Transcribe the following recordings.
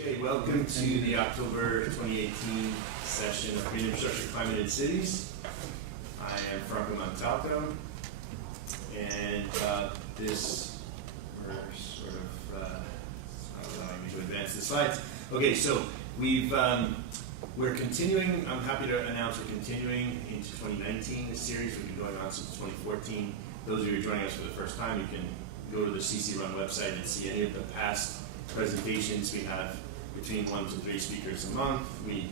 Okay, welcome to the October 2018 session of Green Infrastructure, Climate, and Cities. I am Franco Montalto, and this, we're sort of not allowing me to advance the slides. Okay, so we're continuing. I'm happy to announce we're continuing into 2019. This series has been going on since 2014. Those of you who are joining us for the first time, you can go to the CC Run website and see any of the past presentations. We have between 1 to 3 speakers a month. We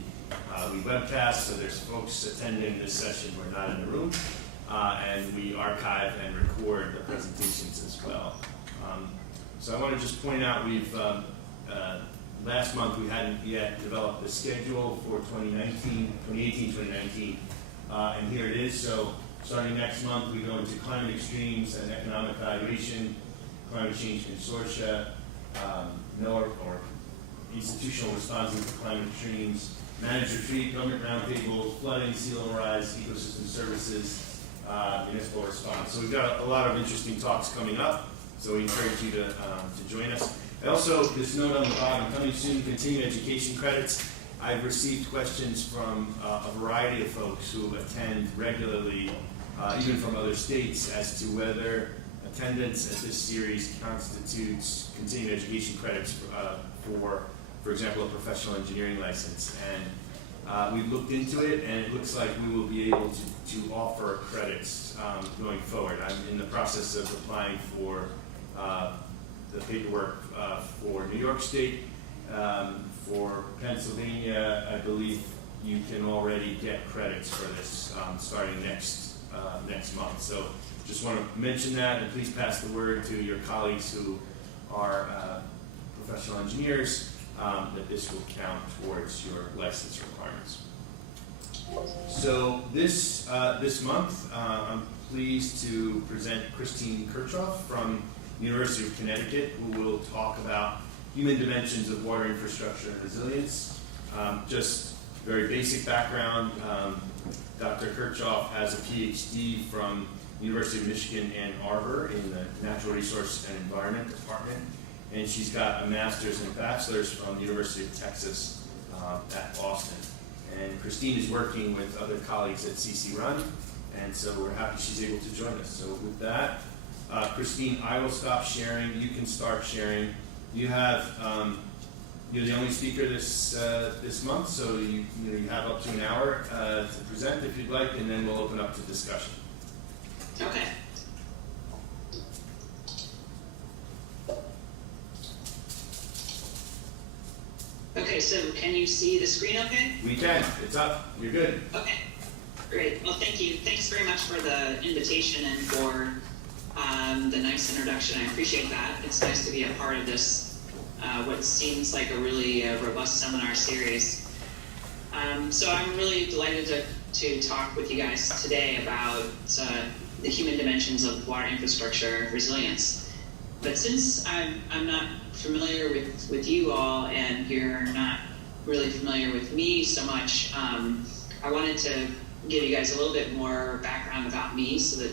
webcast, so there's folks attending this session who are not in the room, and we archive and record the presentations as well. So I want to just point out we've last month we hadn't yet developed the schedule for 2018-2019, and here it is. So starting next month, we go into climate extremes and economic valuation, climate change consortia, NOAA or institutional responses to climate extremes, managed retreat, government roundtables, flooding, sea level rise, ecosystem services, municipal response. So we've got a lot of interesting talks coming up, so we encourage you to join us. And also, this note on the bottom, coming soon, continuing education credits. I've received questions from a variety of folks who attend regularly, even from other states, as to whether attendance at this series constitutes continuing education credits for example, a professional engineering license. And we've looked into it, and it looks like we will be able to offer credits going forward. I'm in the process of applying for the paperwork for New York State. For Pennsylvania, I believe you can already get credits for this starting next month. So just want to mention that, and please pass the word to your colleagues who are professional engineers that this will count towards your license requirements. So this month, I'm pleased to present Christine Kirchhoff from the University of Connecticut, who will talk about human dimensions of water infrastructure and resilience. Just very basic background. Dr. Kirchhoff has a PhD from University of Michigan Ann Arbor in the Natural Resource and Environment Department, and she's got a master's and bachelor's from the University of Texas at Austin. And Christine is working with other colleagues at CC Run, and so we're happy she's able to join us. So with that, Christine, I will stop sharing. You can start sharing. You have you're the only speaker this month, so you have up to an hour to present if you'd like, and then we'll open up to discussion. Okay. Okay, so can you see the screen okay? We can. It's up. You're good. Okay. Great. Well, thank you. Thanks very much for the invitation and for the nice introduction. I appreciate that. It's nice to be a part of this, what seems like a really robust seminar series. So I'm really delighted to talk with you guys today about the human dimensions of water infrastructure resilience. But since I'm not familiar with you all, and you're not really familiar with me so much, I wanted to give you guys a little bit more background about me so that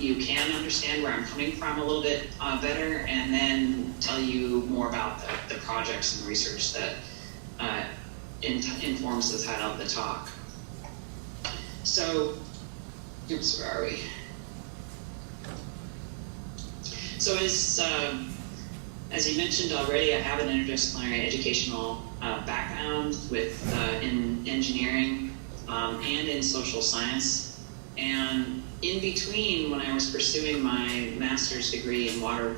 you can understand where I'm coming from a little bit better, and then tell you more about the projects and research that informs the title of the talk. So, oops, where are we? So as you mentioned already, I have an interdisciplinary educational background in engineering and in social science. And in between, when I was pursuing my master's degree in water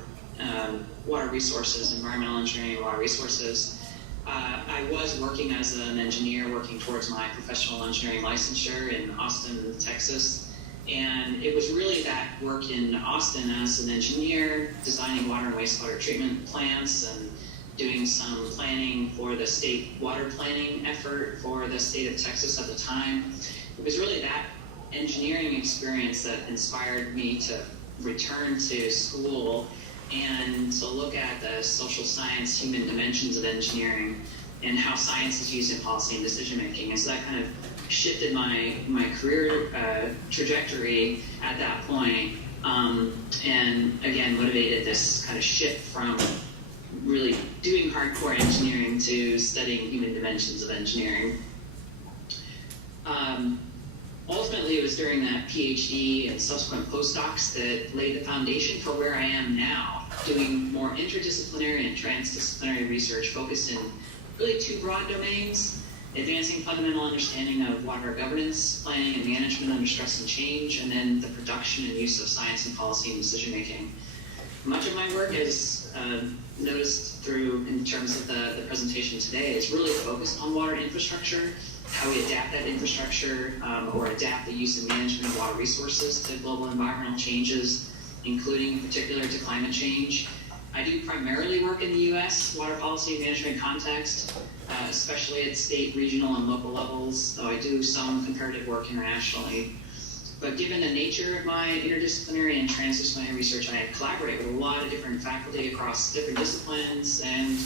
resources, environmental engineering and water resources, I was working as an engineer, working towards my professional engineering licensure in Austin, Texas. And it was really that work in Austin as an engineer, designing water and wastewater treatment plants and doing some planning for the state water planning effort for the state of Texas at the time. It was really that engineering experience that inspired me to return to school and to look at the social science, human dimensions of engineering and how science is used in policy and decision making. And so that kind of shifted my career trajectory at that point, and again motivated this kind of shift from really doing hardcore engineering to studying human dimensions of engineering. Ultimately, it was during that PhD and subsequent postdocs that laid the foundation for where I am now, doing more interdisciplinary and transdisciplinary research focused in really two broad domains: advancing fundamental understanding of water governance, planning and management under stress and change, and then the production and use of science and policy and decision making. Much of my work, is noticed through in terms of the presentation today, is really focused on water infrastructure, how we adapt that infrastructure or adapt the use and management of water resources to global environmental changes, including in particular to climate change. I do primarily work in the U.S. water policy and management context, especially at state, regional, and local levels, though I do some comparative work internationally. But given the nature of my interdisciplinary and transdisciplinary research, I collaborate with a lot of different faculty across different disciplines, and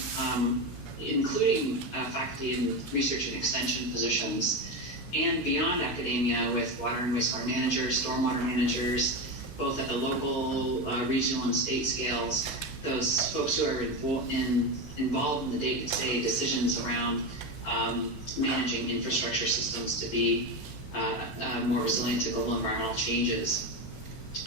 including faculty in research and extension positions, and beyond academia with water and wastewater managers, stormwater managers, both at the local, regional, and state scales, those folks who are involved in the day-to-day decisions around managing infrastructure systems to be more resilient to global environmental changes.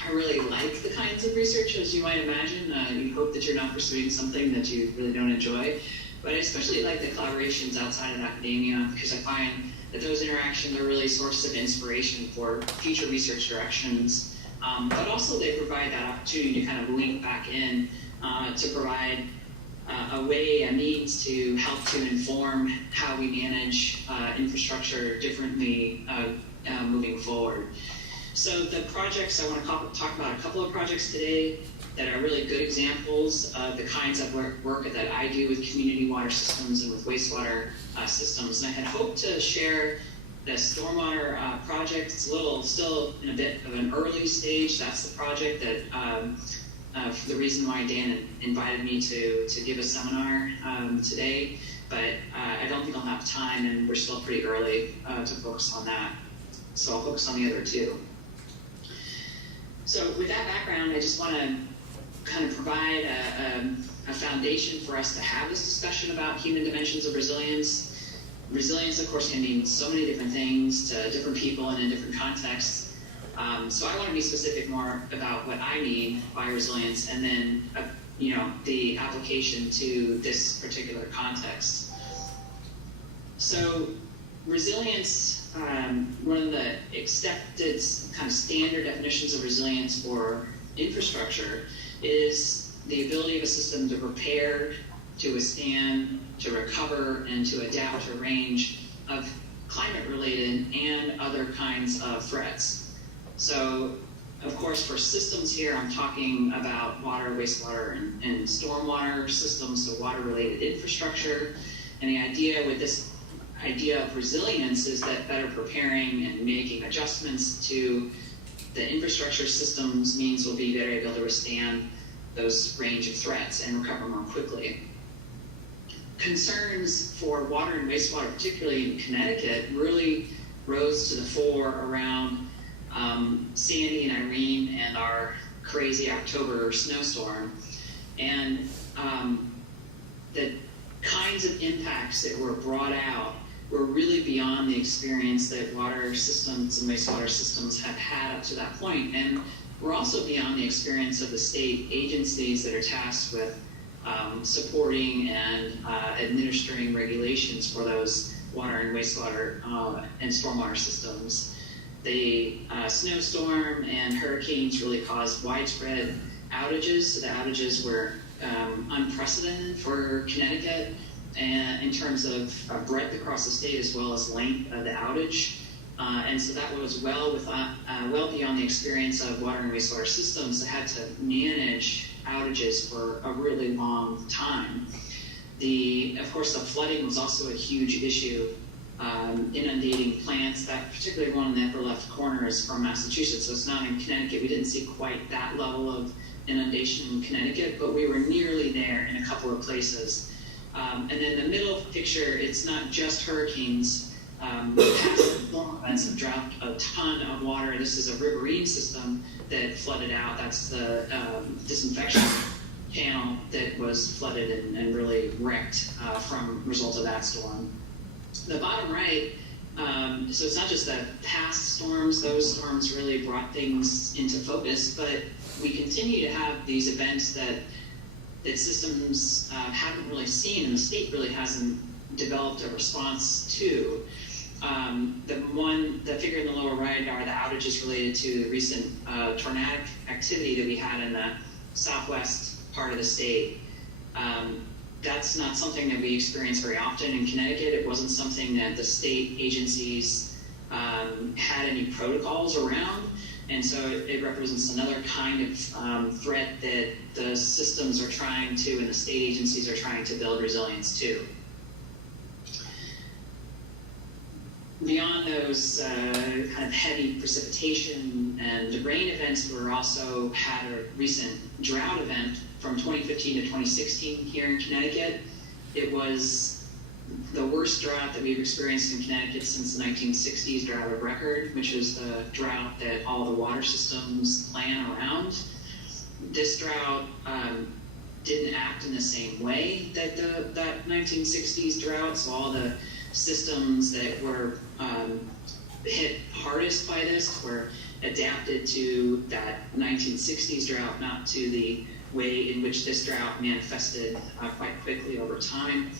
I really like the kinds of research, as you might imagine. You hope that you're not pursuing something that you really don't enjoy. But I especially like the collaborations outside of academia, because I find that those interactions are really sources of inspiration for future research directions. But also they provide that opportunity to kind of link back in to provide a means to help to inform how we manage infrastructure differently moving forward. So the projects, I want to talk about a couple of projects today that are really good examples of the kinds of work that I do with community water systems and with wastewater systems. And I had hoped to share the stormwater project. It's still in a bit of an early stage. That's the project that, for the reason why Dan invited me to give a seminar today. But I don't think I'll have time, and we're still pretty early to focus on that. So I'll focus on the other two. So with that background, I just want to kind of provide a foundation for us to have this discussion about human dimensions of resilience. Resilience, of course, can mean so many different things to different people and in different contexts. So I want to be specific more about what I mean by resilience, and then the application to this particular context. So resilience, one of the accepted kind of standard definitions of resilience for infrastructure is the ability of a system to prepare, to withstand, to recover, and to adapt to a range of climate-related and other kinds of threats. So, of course, for systems here, I'm talking about water, wastewater, and stormwater systems, so water-related infrastructure. And the idea with this idea of resilience is that better preparing and making adjustments to the infrastructure systems means we'll be better able to withstand those range of threats and recover more quickly. Concerns for water and wastewater, particularly in Connecticut, really rose to the fore around Sandy and Irene and our crazy October snowstorm. And the kinds of impacts that were brought out were really beyond the experience that water systems and wastewater systems have had up to that point. And we're also beyond the experience of the state agencies that are tasked with supporting and administering regulations for those water and wastewater and stormwater systems. The snowstorm and hurricanes really caused widespread outages. So the outages were unprecedented for Connecticut, and in terms of breadth across the state as well as length of the outage. And so that was well beyond the experience of water and wastewater systems that had to manage outages for a really long time. Of course, the flooding was also a huge issue, inundating plants. That particularly one in the upper left corner is from Massachusetts, so it's not in Connecticut. We didn't see quite that level of inundation in Connecticut, but we were nearly there in a couple of places. And then the middle picture, it's not just hurricanes. Past storm events have dropped a ton of water. This is a riverine system that flooded out. That's the disinfection panel that was flooded and really wrecked from result of that storm. The bottom right, so it's not just the past storms, those storms really brought things into focus, but we continue to have these events that systems haven't really seen, and the state really hasn't developed a response to. The figure in the lower right are the outages related to the recent tornadic activity that we had in the southwest part of the state. That's not something that we experience very often in Connecticut. It wasn't something that the state agencies had any protocols around. And so it represents another kind of threat that the systems are trying to, and the state agencies are trying to build resilience to. Beyond those kind of heavy precipitation and rain events, we also had a recent drought event from 2015 to 2016 here in Connecticut. It was the worst drought that we've experienced in Connecticut since the 1960s drought of record, which is the drought that all the water systems plan around. This drought didn't act in the same way that that 1960s drought, so all the systems that were hit hardest by this were adapted to that 1960s drought, not to the way in which this drought manifested quite quickly over time.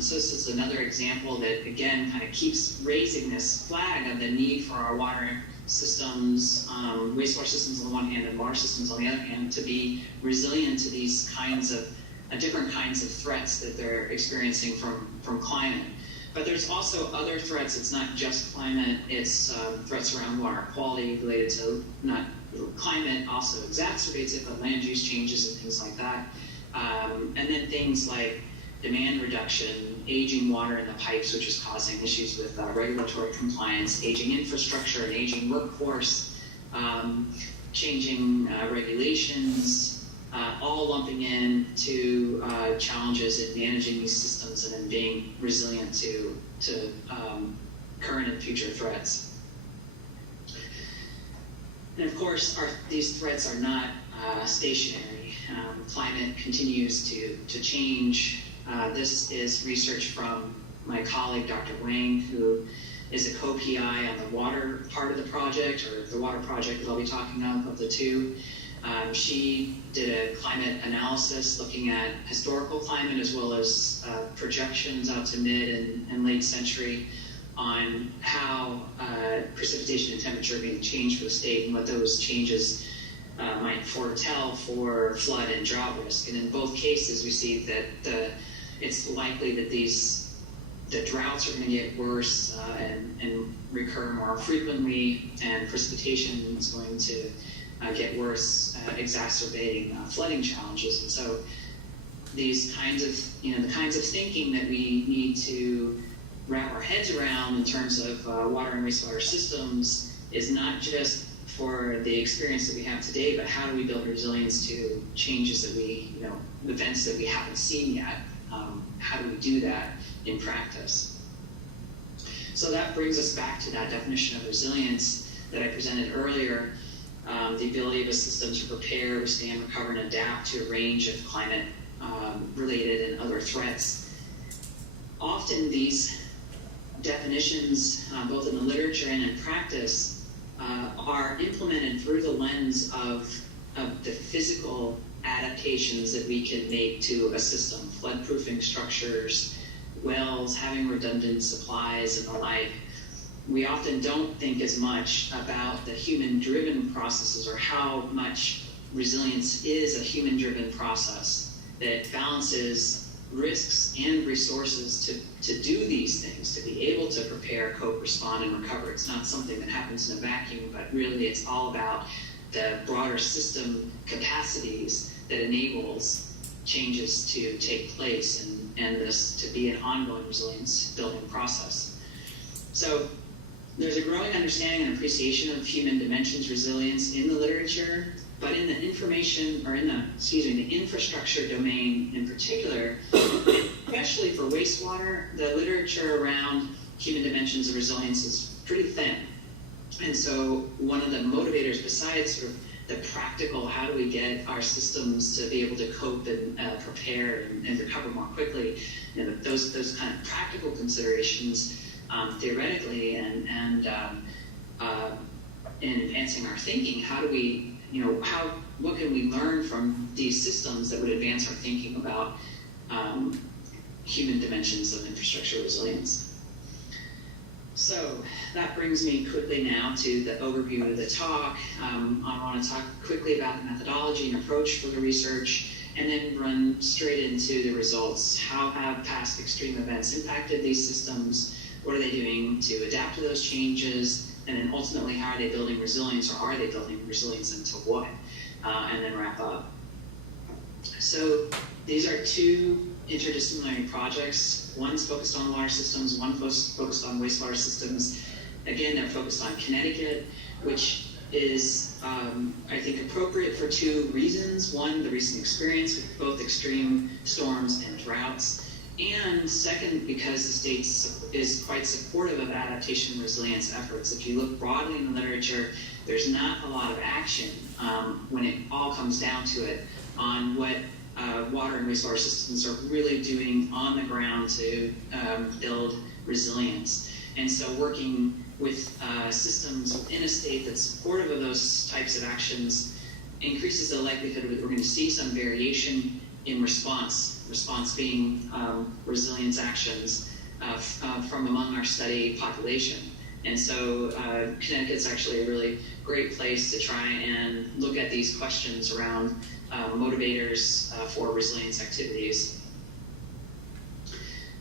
So this is another example that, again, kind of keeps raising this flag of the need for our water systems, wastewater systems on the one hand and water systems on the other hand, to be resilient to these kinds of different kinds of threats that they're experiencing from climate. But there's also other threats. It's not just climate. It's threats around water quality related to not climate also exacerbates it, but land use changes and things like that. And then things like demand reduction, aging water in the pipes, which is causing issues with regulatory compliance, aging infrastructure, and aging workforce, changing regulations, all lumping in to challenges in managing these systems and in being resilient to current and future threats. And of course, these threats are not stationary. Climate continues to change. This is research from my colleague, Dr. Wang, who is a co-PI on the water part of the project, or the water project that I'll be talking of the two. She did a climate analysis looking at historical climate as well as projections out to mid and late century on how precipitation and temperature are being changed for the state and what those changes might foretell for flood and drought risk. And in both cases, we see that it's likely that the droughts are going to get worse and recur more frequently, and precipitation is going to get worse, exacerbating flooding challenges. And so these kinds of, the kinds of thinking that we need to wrap our heads around in terms of water and wastewater systems is not just for the experience that we have today, but how do we build resilience to changes that events that we haven't seen yet? How do we do that in practice? So that brings us back to that definition of resilience that I presented earlier. The ability of a system to prepare, withstand, recover, and adapt to a range of climate-related and other threats. Often these definitions, both in the literature and in practice, are implemented through the lens of the physical adaptations that we can make to a system, flood-proofing structures, wells, having redundant supplies, and the like. We often don't think as much about the human-driven processes, or how much resilience is a human-driven process that balances risks and resources to do these things, to be able to prepare, cope, respond, and recover. It's not something that happens in a vacuum, but really it's all about the broader system capacities that enables changes to take place and this to be an ongoing resilience building process. So there's a growing understanding and appreciation of human dimensions resilience in the literature, but in the the infrastructure domain in particular, especially for wastewater, the literature around human dimensions of resilience is pretty thin. And so one of the motivators, besides sort of the practical, how do we get our systems to be able to cope and prepare and recover more quickly, those kind of practical considerations theoretically and in advancing our thinking. How do we, what can we learn from these systems that would advance our thinking about human dimensions of infrastructure resilience? So that brings me quickly now to the overview of the talk. I want to talk quickly about the methodology and approach for the research, and then run straight into the results. How have past extreme events impacted these systems? What are they doing to adapt to those changes? And then ultimately, how are they building resilience, or are they building resilience into what? And then wrap up. So these are two interdisciplinary projects. One's focused on water systems, one focused on wastewater systems. Again, they're focused on Connecticut, which is, I think, appropriate for two reasons. One, the recent experience with both extreme storms and droughts. And second, because the state is quite supportive of adaptation and resilience efforts. If you look broadly in the literature, there's not a lot of action when it all comes down to it on what water and wastewater systems are really doing on the ground to build resilience. And so working with systems within a state that's supportive of those types of actions increases the likelihood that we're going to see some variation in response being resilience actions from among our study population. And so Connecticut's actually a really great place to try and look at these questions around motivators for resilience activities.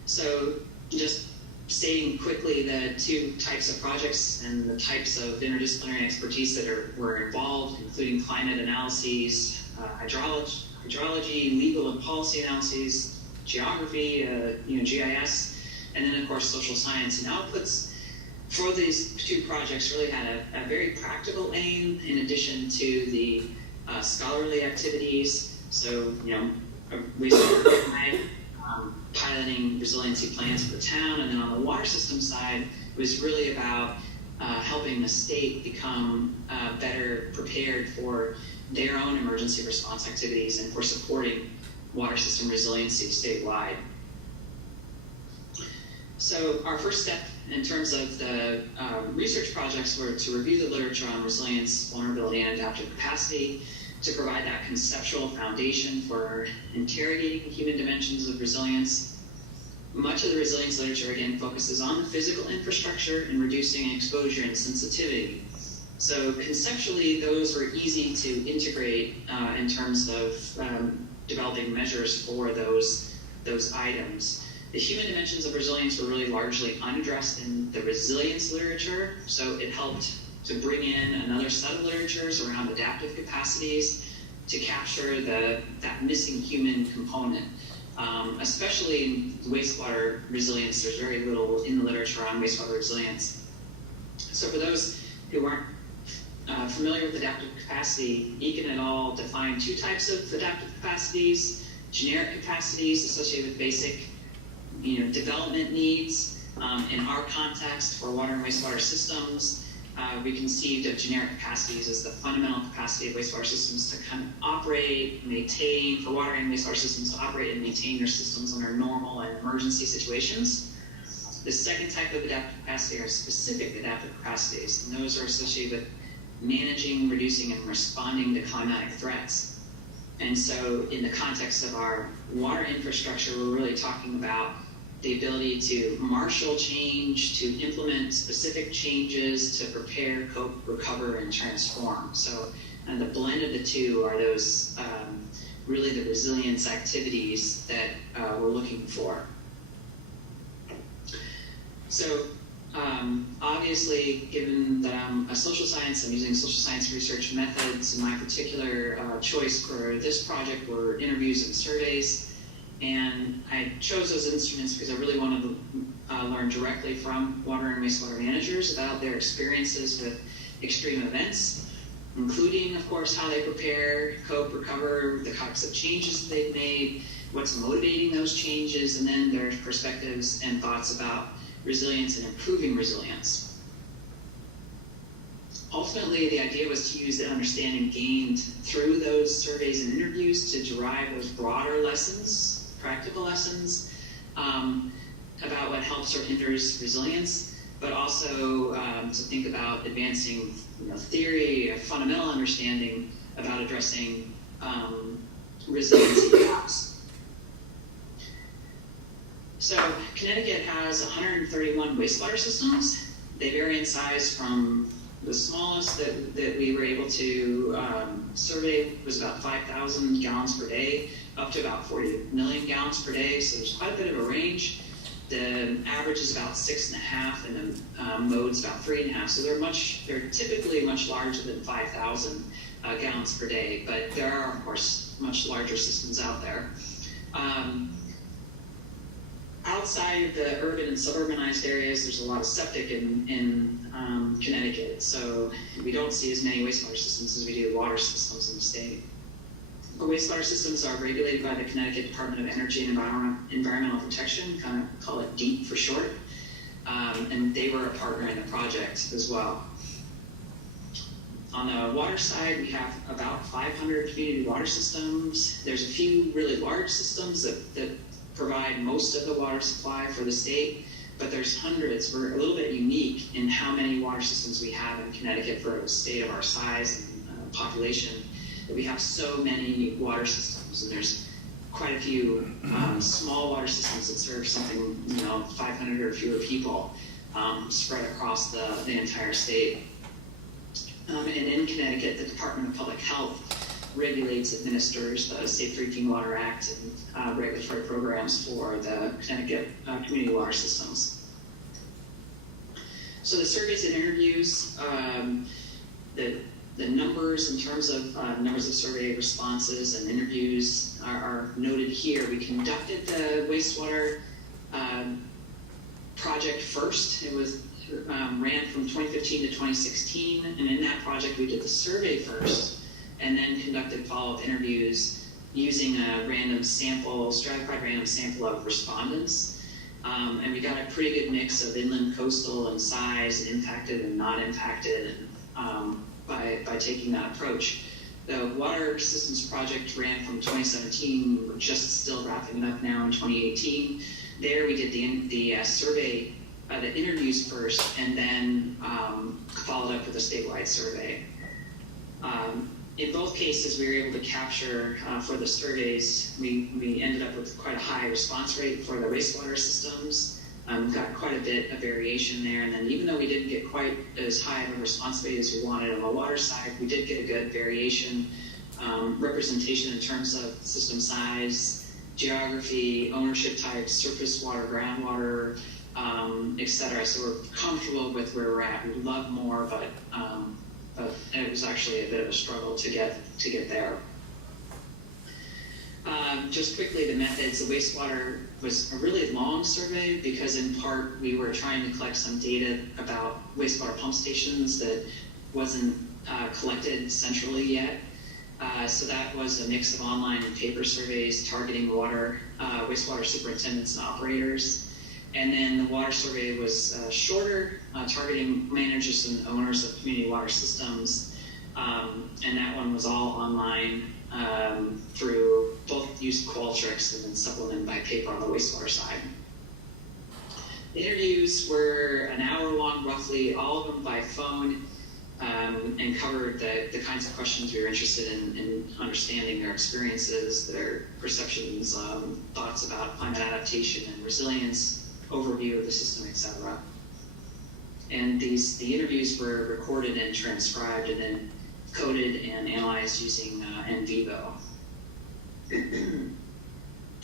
So just stating quickly the two types of projects and the types of interdisciplinary expertise that were involved, including climate analyses, hydrology, legal and policy analyses, geography, GIS, and then of course social science. And outputs for these two projects really had a very practical aim in addition to the scholarly activities. So, we started piloting resiliency plans for the town, and then on the water system side, it was really about helping the state become better prepared for their own emergency response activities and for supporting water system resiliency statewide. So our first step in terms of the research projects were to review the literature on resilience, vulnerability, and adaptive capacity, to provide that conceptual foundation for interrogating human dimensions of resilience. Much of the resilience literature, again, focuses on the physical infrastructure and reducing exposure and sensitivity. So conceptually, those were easy to integrate in terms of developing measures for those items. The human dimensions of resilience were really largely unaddressed in the resilience literature, so it helped to bring in another set of literatures around adaptive capacities to capture that missing human component. Especially in wastewater resilience, there's very little in the literature on wastewater resilience. So for those who aren't familiar with adaptive capacity, Eakin et al. Defined two types of adaptive capacities: generic capacities associated with basic development needs. In our context for water and wastewater systems, we conceived of generic capacities as the fundamental capacity of wastewater systems to kind of operate, maintain, for water and wastewater systems to operate and maintain their systems under normal and emergency situations. The second type of adaptive capacity are specific adaptive capacities, and those are associated with managing, reducing, and responding to climatic threats. And so in the context of our water infrastructure, we're really talking about the ability to marshal change, to implement specific changes, to prepare, cope, recover, and transform. So the blend of the two are those really the resilience activities that we're looking for. So obviously, given that I'm a social science, I'm using social science research methods. My particular choice for this project were interviews and surveys. And I chose those instruments because I really wanted to learn directly from water and wastewater managers about their experiences with extreme events, including, of course, how they prepare, cope, recover, the types of changes they've made, what's motivating those changes, and then their perspectives and thoughts about resilience and improving resilience. ultimately, the idea was to use the understanding gained through those surveys and interviews to derive those broader lessons, practical lessons, about what helps or hinders resilience, but also to think about advancing theory, a fundamental understanding about addressing resiliency gaps. So Connecticut has 131 wastewater systems. They vary in size from the smallest that we were able to survey was about 5,000 gallons per day, up to about 40 million gallons per day. So there's quite a bit of a range. The average is about 6.5, and the mode's about 3.5. So they're typically much larger than 5,000 gallons per day, but there are, of course, much larger systems out there. Outside of the urban and suburbanized areas, there's a lot of septic in Connecticut, so we don't see as many wastewater systems as we do water systems in the state. The wastewater systems are regulated by the Connecticut Department of Energy and Environmental Protection, kind of call it DEEP for short, and they were a partner in the project as well. On the water side, we have about 500 community water systems. There's a few really large systems that provide most of the water supply for the state, but there's hundreds. We're a little bit unique in how many water systems we have in Connecticut for a state of our size and population, that we have so many water systems, and there's quite a few small water systems that serve something, 500 or fewer people spread across the entire state. And in Connecticut, the Department of Public Health regulates, administers the Safe Drinking Water Act and regulatory programs for the Connecticut community water systems. So the surveys and interviews, the numbers in terms of numbers of survey responses and interviews are noted here. We conducted the wastewater project first. It was ran from 2015 to 2016, and in that project we did the survey first, and then conducted follow-up interviews using a random sample, stratified random sample of respondents. And we got a pretty good mix of inland, coastal, and size, impacted and not impacted, by taking that approach. The water systems project ran from 2017, we're just still wrapping it up now in 2018. There we did the survey, the interviews first, and then followed up with a statewide survey. In both cases, we were able to capture, for the surveys, we ended up with quite a high response rate for the wastewater systems. Got quite a bit of variation there, and then even though we didn't get quite as high of a response rate as we wanted on the water side, we did get a good variation, representation in terms of system size, geography, ownership types, surface water, groundwater, et cetera. So we're comfortable with where we're at. We'd love more, but it was actually a bit of a struggle to get there. Just quickly, the methods. The wastewater was a really long survey because in part we were trying to collect some data about wastewater pump stations that wasn't collected centrally yet. So that was a mix of online and paper surveys targeting wastewater superintendents and operators. And then the water survey was shorter, targeting managers and owners of community water systems. And that one was all online through both used Qualtrics and then supplemented by paper on the wastewater side. The interviews were an hour long, roughly, all of them by phone, and covered the kinds of questions we were interested in understanding their experiences, their perceptions, thoughts about climate adaptation and resilience, overview of the system, etc. And the interviews were recorded and transcribed and then coded and analyzed using NVivo.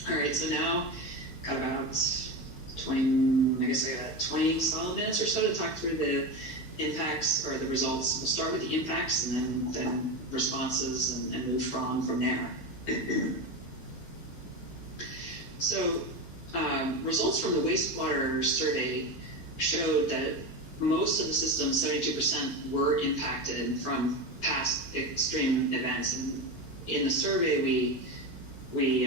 All right, so now got about 20, I guess I got 20 solid minutes or so to talk through the impacts or the results. We'll start with the impacts and then responses and move from there. So results from the wastewater survey showed that most of the systems, 72%, were impacted from past extreme events. And in the survey, we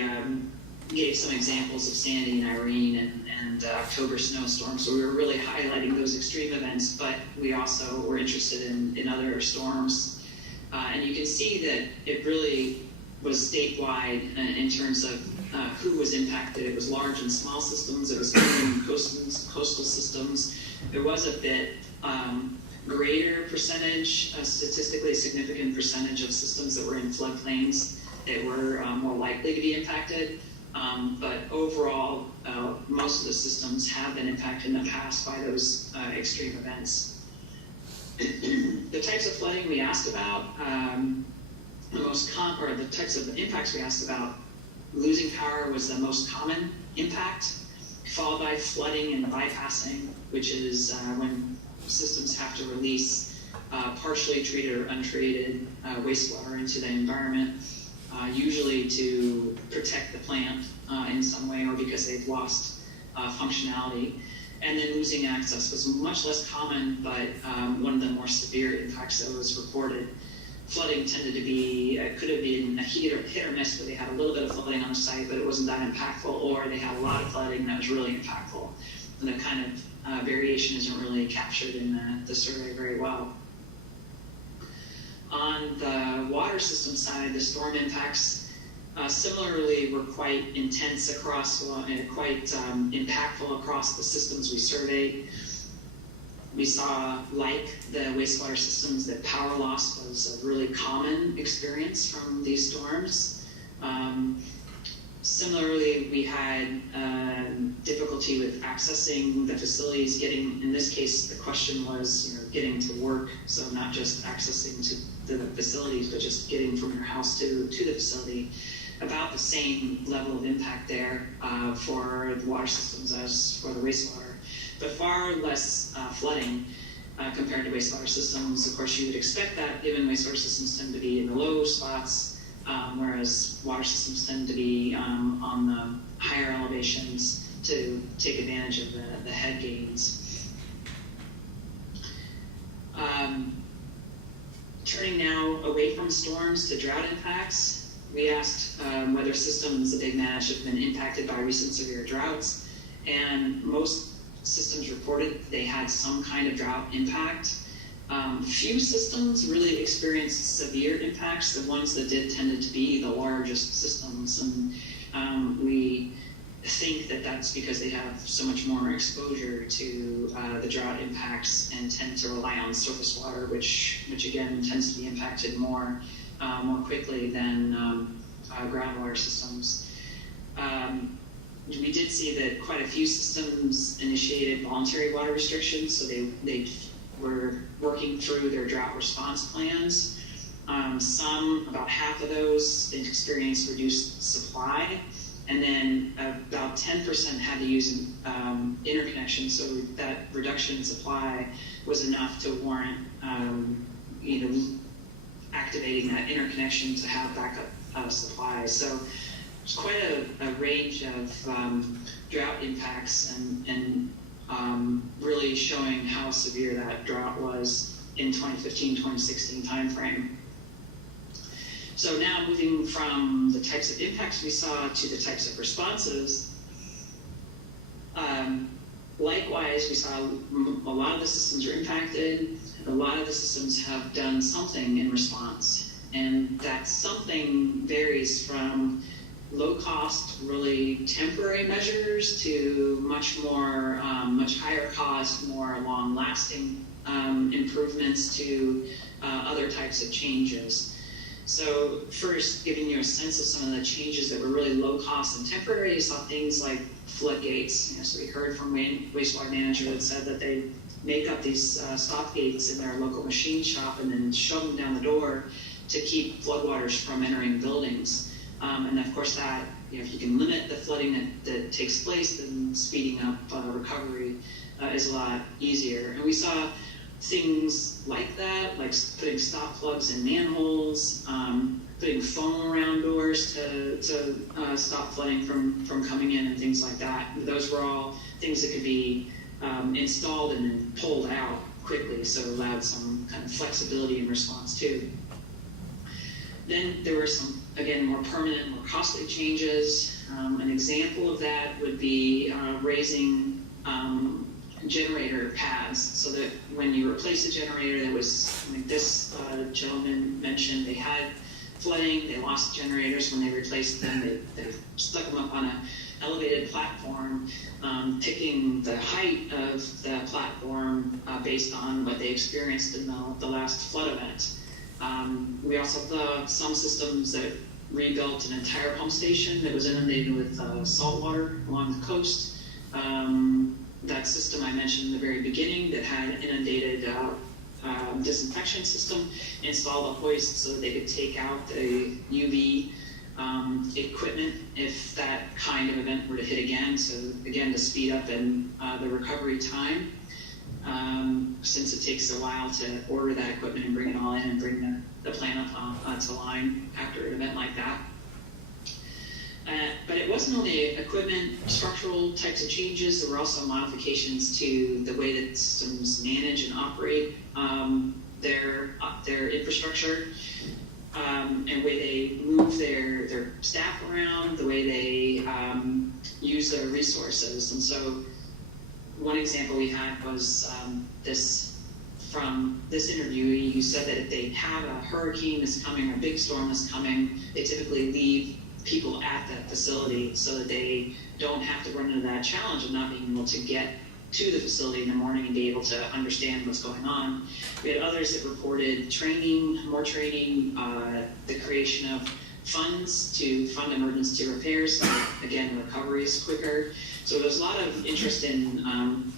gave some examples of Sandy and Irene and October snowstorms. So we were really highlighting those extreme events, but we also were interested in other storms. And you can see that it really was statewide in terms of who was impacted. It was large and small systems. It was even coastal systems. There was a bit greater percentage, a statistically significant percentage of systems that were in floodplains that were more likely to be impacted. But overall, most of the systems have been impacted in the past by those extreme events. The types of flooding we asked about, the types of impacts we asked about, losing power was the most common impact, followed by flooding and bypassing, which is when systems have to release partially treated or untreated wastewater into the environment, usually to protect the plant in some way or because they've lost functionality. And then losing access was much less common, but one of the more severe impacts that was reported. Flooding tended to be, could have been a hit or miss, where they had a little bit of flooding on the site, but it wasn't that impactful, or they had a lot of flooding that was really impactful. And the kind of variation isn't really captured in the survey very well. On the water system side, the storm impacts similarly were quite intense across, quite impactful across the systems we surveyed. We saw, like the wastewater systems, that power loss was a really common experience from these storms. Similarly, we had difficulty with accessing the facilities, in this case, the question was, getting to work, so not just accessing to the facilities, but just getting from your house to the facility. About the same level of impact there for the water systems as for the wastewater, but far less flooding compared to wastewater systems. Of course, you would expect that, given wastewater systems tend to be in the low spots, whereas water systems tend to be on the higher elevations to take advantage of the head gains. Turning now away from storms to drought impacts, we asked whether systems that they've managed have been impacted by recent severe droughts, and most systems reported they had some kind of drought impact. Few systems really experienced severe impacts. The ones that did tended to be the largest systems, and we think that that's because they have so much more exposure to the drought impacts and tend to rely on surface water, which again tends to be impacted more quickly than groundwater systems. We did see that quite a few systems initiated voluntary water restrictions, so they were working through their drought response plans. Some, about half of those, experienced reduced supply, and then about 10% had to use interconnection, so that reduction in supply was enough to warrant activating that interconnection to have backup supply. So there's quite a range of drought impacts and really showing how severe that drought was in 2015-2016 timeframe. So now moving from the types of impacts we saw to the types of responses, likewise, we saw a lot of the systems are impacted. A lot of the systems have done something in response, and that something varies from low-cost, really temporary measures to much more, much higher cost, more long-lasting improvements to other types of changes. So first, giving you a sense of some of the changes that were really low-cost and temporary, you saw things like floodgates. So we heard from wastewater manager that said that they make up these stop gates in their local machine shop and then shove them down the door to keep floodwaters from entering buildings. And of course that, if you can limit the flooding that takes place, then speeding up recovery is a lot easier. And we saw things like that, like putting stop plugs in manholes, putting foam around doors to stop flooding from coming in and things like that. Those were all things that could be installed and then pulled out quickly, so it allowed some kind of flexibility in response too. Then there were some, again, more permanent, more costly changes. An example of that would be raising generator pads, so that when you replace a generator that was, like this gentleman mentioned, they had flooding, they lost generators when they replaced them, they stuck them up on an elevated platform, picking the height of the platform based on what they experienced in the last flood event. We also have some systems that rebuilt an entire pump station that was inundated with salt water along the coast. That system I mentioned in the very beginning that had inundated disinfection system, installed a hoist so that they could take out the UV equipment if that kind of event were to hit again. So again, to speed up in the recovery time, since it takes a while to order that equipment and bring it all in and bring the plant up to line after an event like that. But it wasn't only equipment, structural types of changes, there were also modifications to the way that systems manage and operate their infrastructure, and way they move their staff around, the way they use their resources. And so one example we had was from this interviewee who said that if they have a hurricane that's coming or a big storm that's coming, they typically leave people at that facility so that they don't have to run into that challenge of not being able to get to the facility in the morning and be able to understand what's going on. We had others that reported more training, the creation of funds to fund emergency repairs, so again, recovery is quicker. So there's a lot of interest in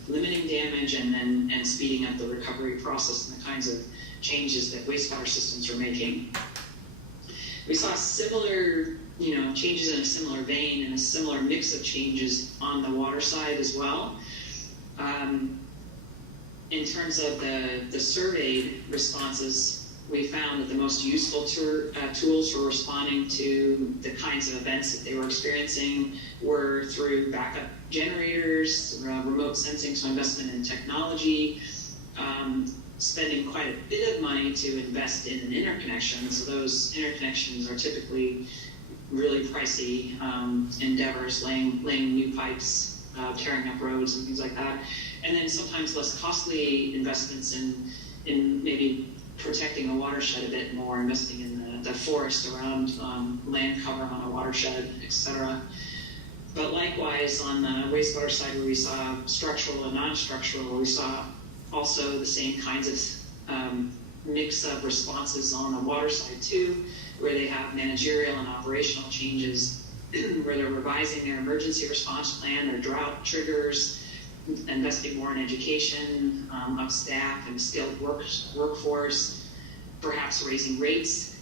limiting damage and speeding up the recovery process and the kinds of changes that wastewater systems are making. We saw similar changes in a similar vein and a similar mix of changes on the water side as well. In terms of the surveyed responses, we found that the most useful tools for responding to the kinds of events that they were experiencing were through backup generators, remote sensing, so investment in technology, spending quite a bit of money to invest in an interconnection. So those interconnections are typically really pricey endeavors, laying new pipes, tearing up roads and things like that. And then sometimes less costly investments in maybe protecting a watershed a bit more, investing in the forest around land cover on a watershed, etc. But likewise, on the wastewater side, where we saw structural and non-structural, we saw also the same kinds of mix of responses on the water side too, where they have managerial and operational changes, where they're revising their emergency response plan, their drought triggers, investing more in education of staff and skilled workforce, perhaps raising rates,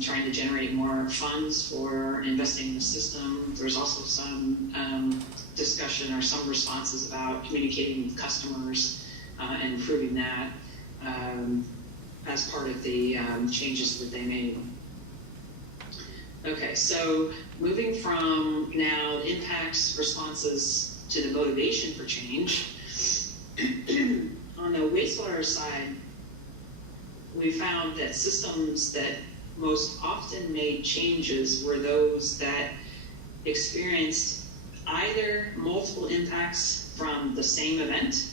trying to generate more funds for investing in the system. There's also some discussion or some responses about communicating with customers and improving that as part of the changes that they made. Okay, so moving from now impacts, responses, to the motivation for change. On the wastewater side, we found that systems that most often made changes were those that experienced either multiple impacts from the same event,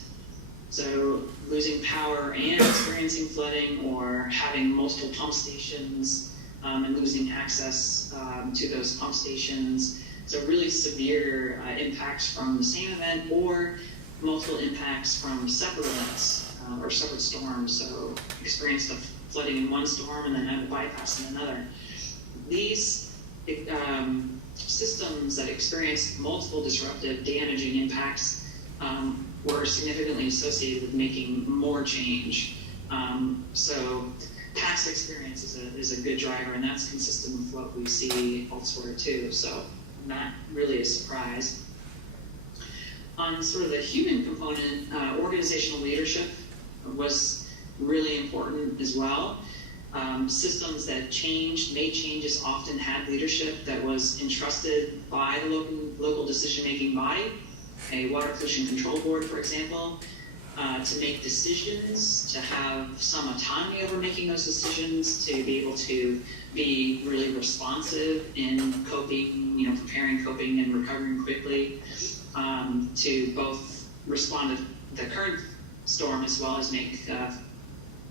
so losing power and experiencing flooding, or having multiple pump stations and losing access to those pump stations. So really severe impacts from the same event, or multiple impacts from separate events or separate storms. So experienced a flooding in one storm and then had a bypass in another. These systems that experienced multiple disruptive, damaging impacts were significantly associated with making more change. So past experience is a good driver, and that's consistent with what we see elsewhere too. So not really a surprise. On sort of the human component, organizational leadership was really important as well. Systems that made changes, often had leadership that was entrusted by the local decision-making body, a water pollution control board, for example. to make decisions, to have some autonomy over making those decisions, to be able to be really responsive in coping, preparing, coping, and recovering quickly, to both respond to the current storm as well as make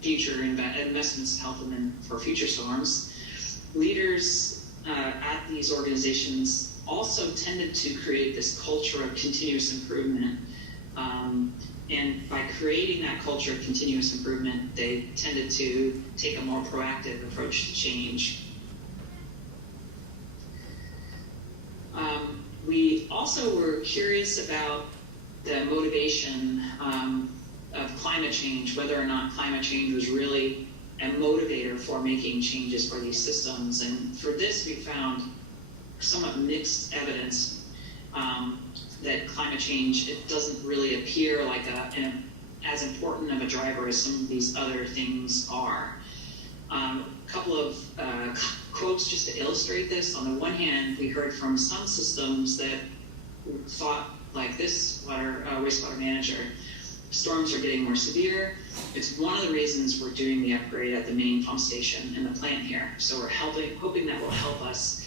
future investments to help them in for future storms. Leaders at these organizations also tended to create this culture of continuous improvement. And by creating that culture of continuous improvement, they tended to take a more proactive approach to change. We also were curious about the motivation of climate change, whether or not climate change was really a motivator for making changes for these systems. And for this, we found somewhat mixed evidence that climate change, it doesn't really appear like as important of a driver as some of these other things are. A couple of quotes just to illustrate this. On the one hand, we heard from some systems that thought like this wastewater manager, storms are getting more severe. It's one of the reasons we're doing the upgrade at the main pump station in the plant here. So we're hoping that will help us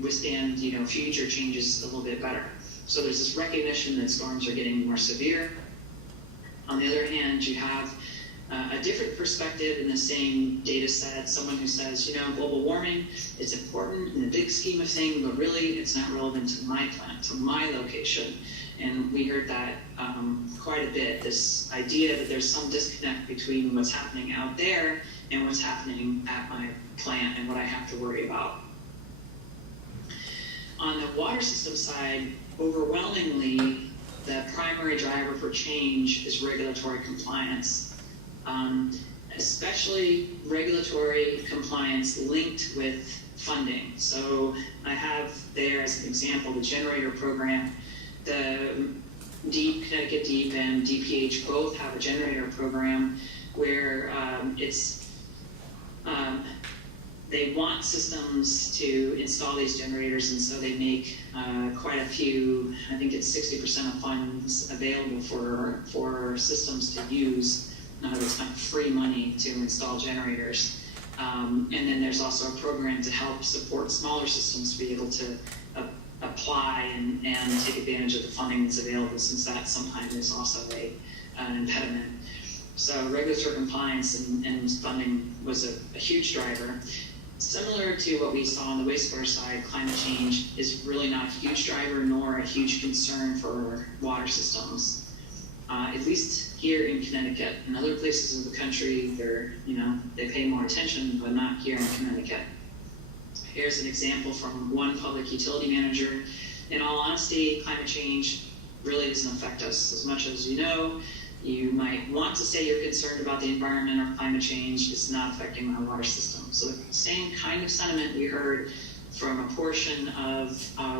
withstand future changes a little bit better. So there's this recognition that storms are getting more severe. On the other hand, you have a different perspective in the same data set, someone who says, global warming, it's important in the big scheme of things, but really it's not relevant to my plant, to my location. And we heard that quite a bit, this idea that there's some disconnect between what's happening out there and what's happening at my plant and what I have to worry about. On the water system side, overwhelmingly, the primary driver for change is regulatory compliance, especially regulatory compliance linked with funding. So I have there as an example the generator program. The Connecticut DEEP and DPH both have a generator program where they want systems to install these generators, and so they make quite a few, I think it's 60% of funds available for systems to use. In other words, kind of free money to install generators. And then there's also a program to help support smaller systems to be able to apply and take advantage of the funding that's available, since that sometimes is also an impediment. So regulatory compliance and funding was a huge driver. Similar to what we saw on the wastewater side, climate change is really not a huge driver nor a huge concern for water systems. At least here in Connecticut. In other places of the country, they pay more attention, but not here in Connecticut. Here's an example from one public utility manager. In all honesty, climate change really doesn't affect us as much as you might want to say you're concerned about the environment or climate change. It's not affecting our water system. So the same kind of sentiment we heard from a portion of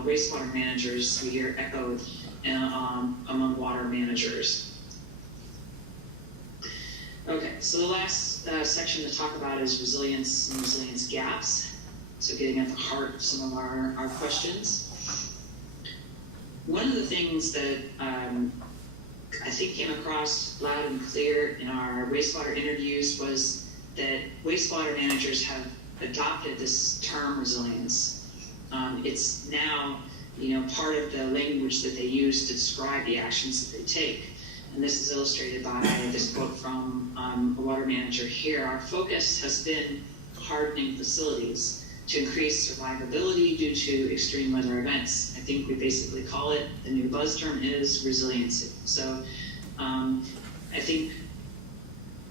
wastewater managers, we hear echoed among water managers. Okay, so the last section to talk about is resilience and resilience gaps. So getting at the heart of some of our questions. One of the things that I think came across loud and clear in our wastewater interviews was that wastewater managers have adopted this term resilience. It's now, part of the language that they use to describe the actions that they take. And this is illustrated by this quote from a water manager here. Our focus has been hardening facilities to increase survivability due to extreme weather events. I think we basically call it, the new buzz term is resiliency. So I think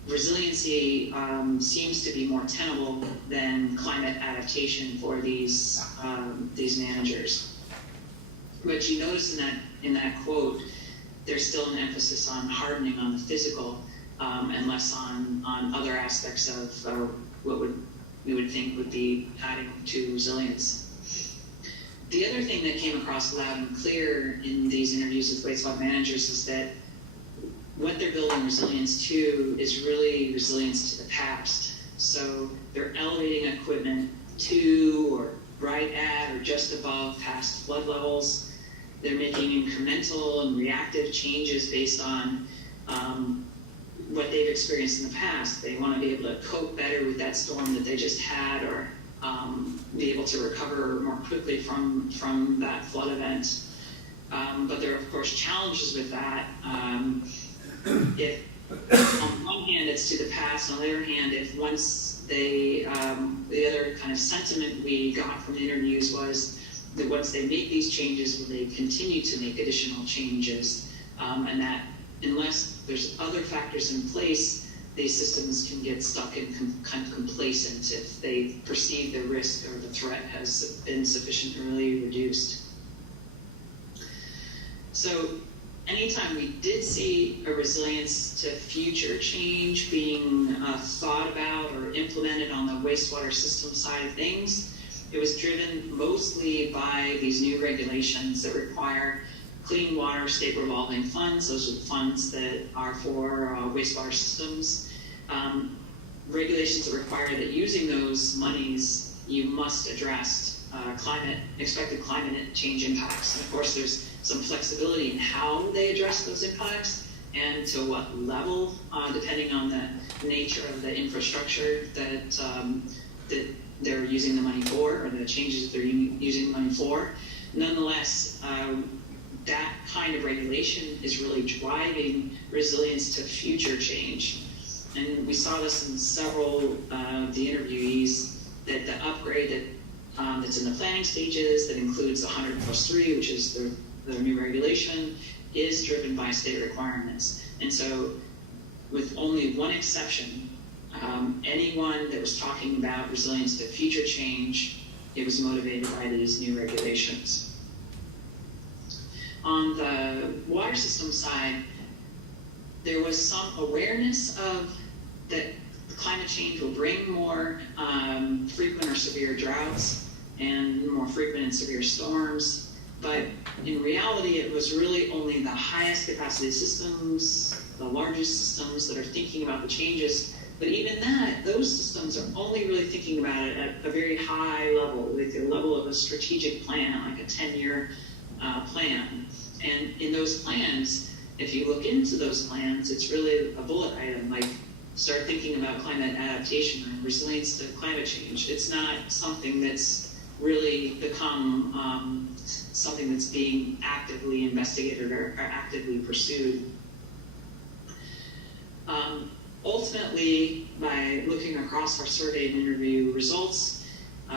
resiliency seems to be more tenable than climate adaptation for these managers. But you notice in that quote, there's still an emphasis on hardening on the physical and less on other aspects of what we would think would be adding to resilience. The other thing that came across loud and clear in these interviews with wastewater managers is that what they're building resilience to is really resilience to the past. So they're elevating equipment to or right at or just above past flood levels. They're making incremental and reactive changes based on what they've experienced in the past. They want to be able to cope better with that storm that they just had, or be able to recover more quickly from that flood event. But there are, of course, challenges with that. If on one hand it's to the past, on the other hand, if once they, the other kind of sentiment we got from the interviews was that once they make these changes, will they continue to make additional changes, and that unless there's other factors in place, these systems can get stuck and kind of complacent if they perceive the risk or the threat has been sufficiently reduced. So anytime we did see a resilience to future change being thought about or implemented on the wastewater system side of things, it was driven mostly by these new regulations that require clean water state revolving funds. Those are the funds that are for wastewater systems. Regulations that require that using those monies, you must address expected climate change impacts. And of course, there's some flexibility in how they address those impacts and to what level, depending on the nature of the infrastructure that they're using the money for, or the changes that they're using the money for. Nonetheless, that kind of regulation is really driving resilience to future change. And we saw this in several of the interviewees, that the upgrade that's in the planning stages, that includes 100+3, which is the new regulation, is driven by state requirements. And so, with only one exception, anyone that was talking about resilience to future change, it was motivated by these new regulations. On the water system side, there was some awareness of that climate change will bring more frequent or severe droughts and more frequent and severe storms. But in reality, it was really only the highest capacity systems, the largest systems that are thinking about the changes. But even that, those systems are only really thinking about it at a very high level, like the level of a strategic plan, like a 10-year plan. And in those plans, if you look into those plans, it's really a bullet item, like start thinking about climate adaptation or resilience to climate change. It's not something that's really become something that's being actively investigated or actively pursued. Ultimately, by looking across our survey and interview results,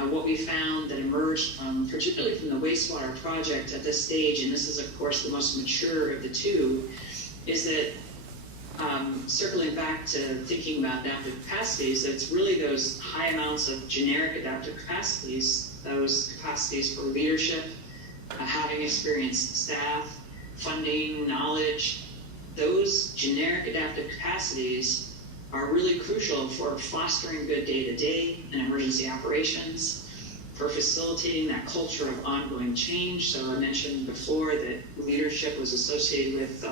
what we found that emerged particularly from the wastewater project at this stage, and this is of course the most mature of the two, is that circling back to thinking about adaptive capacities, it's really those high amounts of generic adaptive capacities, those capacities for leadership, having experienced staff, funding, knowledge. Those generic adaptive capacities are really crucial for fostering good day-to-day and emergency operations, for facilitating that culture of ongoing change. So I mentioned before that leadership was associated with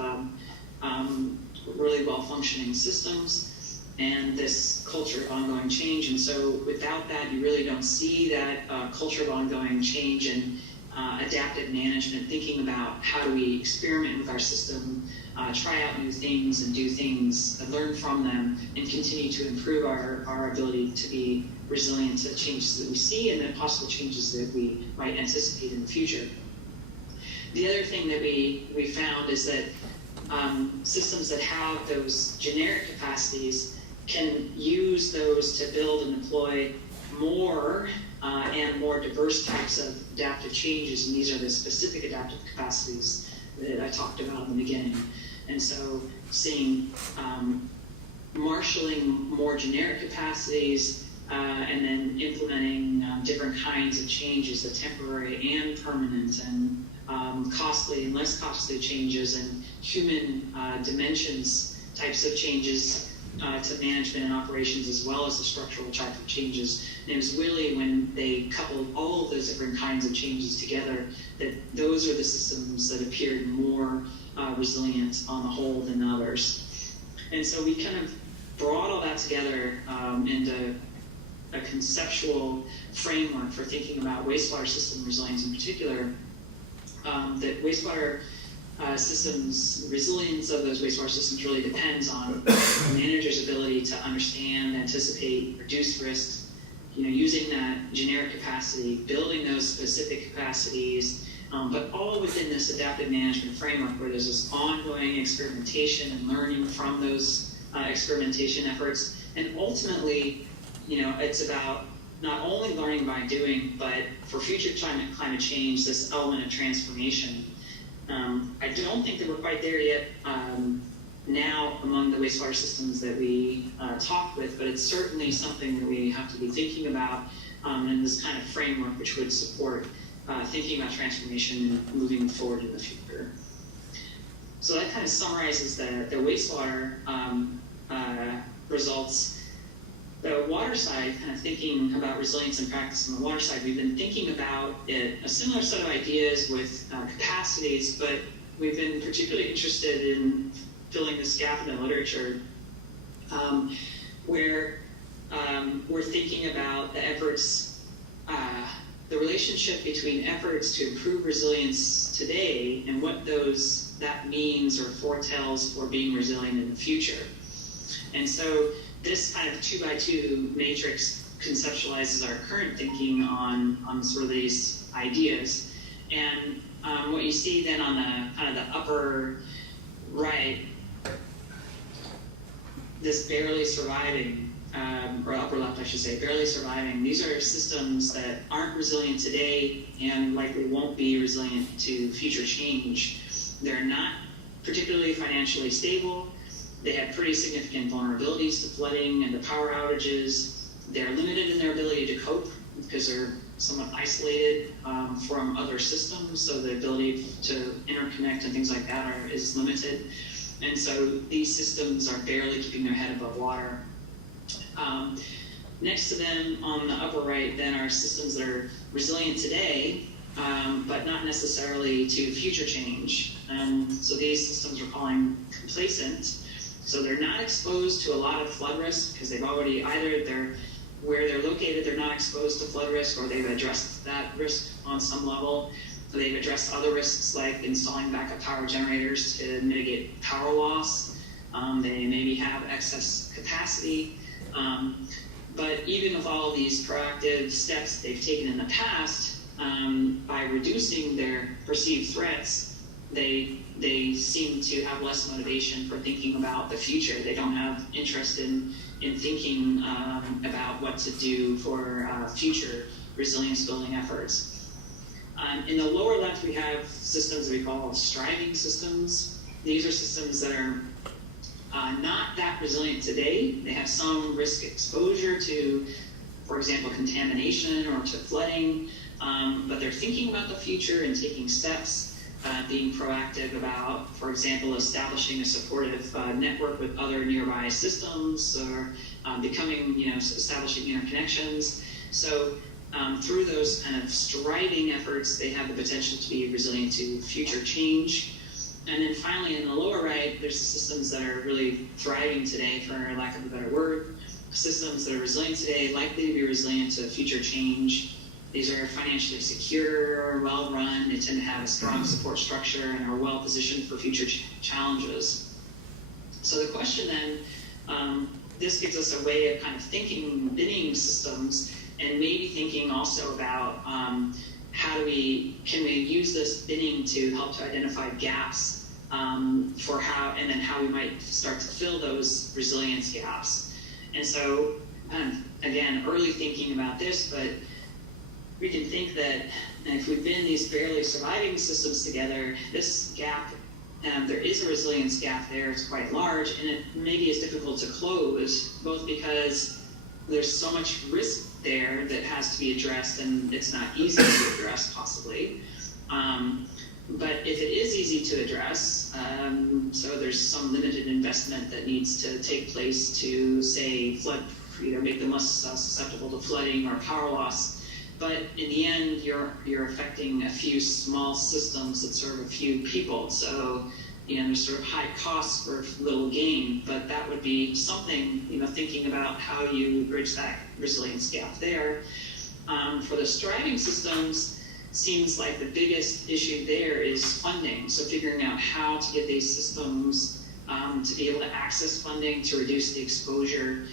really well-functioning systems and this culture of ongoing change. And so without that, you really don't see that culture of ongoing change and adaptive management, thinking about how do we experiment with our system, try out new things and do things and learn from them and continue to improve our ability to be resilient to changes that we see and then possible changes that we might anticipate in the future. The other thing that we found is that systems that have those generic capacities can use those to build and deploy more and more diverse types of adaptive changes, and these are the specific adaptive capacities that I talked about in the beginning. And so seeing marshaling more generic capacities and then implementing different kinds of changes, the temporary and permanent, and costly and less costly changes, and human dimensions types of changes to management and operations, as well as the structural type of changes. And it was really when they coupled all of those different kinds of changes together that those are the systems that appeared more resilient on the whole than others. And so we kind of brought all that together into a conceptual framework for thinking about wastewater system resilience in particular, that wastewater systems, resilience of those wastewater systems really depends on the manager's ability to understand, anticipate, reduce risks, using that generic capacity, building those specific capacities, but all within this adaptive management framework where there's this ongoing experimentation and learning from those experimentation efforts. And ultimately, it's about not only learning by doing, but for future climate change, this element of transformation. I don't think that we're quite there yet now among the wastewater systems that we talk with, but it's certainly something that we have to be thinking about in this kind of framework which would support thinking about transformation and moving forward in the future. So that kind of summarizes the wastewater results. The water side, kind of thinking about resilience and practice on the water side, we've been thinking about a similar set of ideas with capacities, but we've been particularly interested in filling this gap in the literature where we're thinking about the efforts, the relationship between efforts to improve resilience today and what that means or foretells for being resilient in the future. And so this kind of 2x2 matrix conceptualizes our current thinking on sort of these ideas. And what you see then on the kind of the upper right, this barely surviving, or upper left I should say, barely surviving, these are systems that aren't resilient today and likely won't be resilient to future change. They're not particularly financially stable. They have pretty significant vulnerabilities to flooding and to power outages. They're limited in their ability to cope because they're somewhat isolated from other systems, so the ability to interconnect and things like that is limited. And so these systems are barely keeping their head above water. Next to them on the upper right then are systems that are resilient today, but not necessarily to future change. So these systems we're calling complacent. So they're not exposed to a lot of flood risk because they've already where they're located, they're not exposed to flood risk, or they've addressed that risk on some level. So they've addressed other risks like installing backup power generators to mitigate power loss. They maybe have excess capacity. But even with all of these proactive steps they've taken in the past, by reducing their perceived threats, they seem to have less motivation for thinking about the future. They don't have interest in thinking about what to do for future resilience building efforts. In the lower left, we have systems that we call striving systems. These are systems that are not that resilient today. They have some risk exposure to, for example, contamination or to flooding, but they're thinking about the future and taking steps. Being proactive about, for example, establishing a supportive network with other nearby systems, or establishing interconnections. So through those kind of striving efforts, they have the potential to be resilient to future change. And then finally, in the lower right, there's the systems that are really thriving today, for lack of a better word. Systems that are resilient today, likely to be resilient to future change. These are financially secure, well-run. They tend to have a strong support structure and are well-positioned for future challenges. So the question then, this gives us a way of kind of thinking binning systems and maybe thinking also about can we use this binning to help to identify gaps for how we might start to fill those resilience gaps. And so, again, early thinking about this, but we can think that if we bin these barely surviving systems together, this gap, there is a resilience gap there, it's quite large, and it maybe is difficult to close, both because there's so much risk there that has to be addressed, and it's not easy to address, possibly. But if it is easy to address, so there's some limited investment that needs to take place to, say, either make them less susceptible to flooding or power loss. But in the end, you're affecting a few small systems that serve a few people. So, there's sort of high costs for little gain, but that would be something, thinking about how you bridge that resilience gap there. For the striving systems, seems like the biggest issue there is funding. So figuring out how to get these systems to be able to access funding to reduce the exposure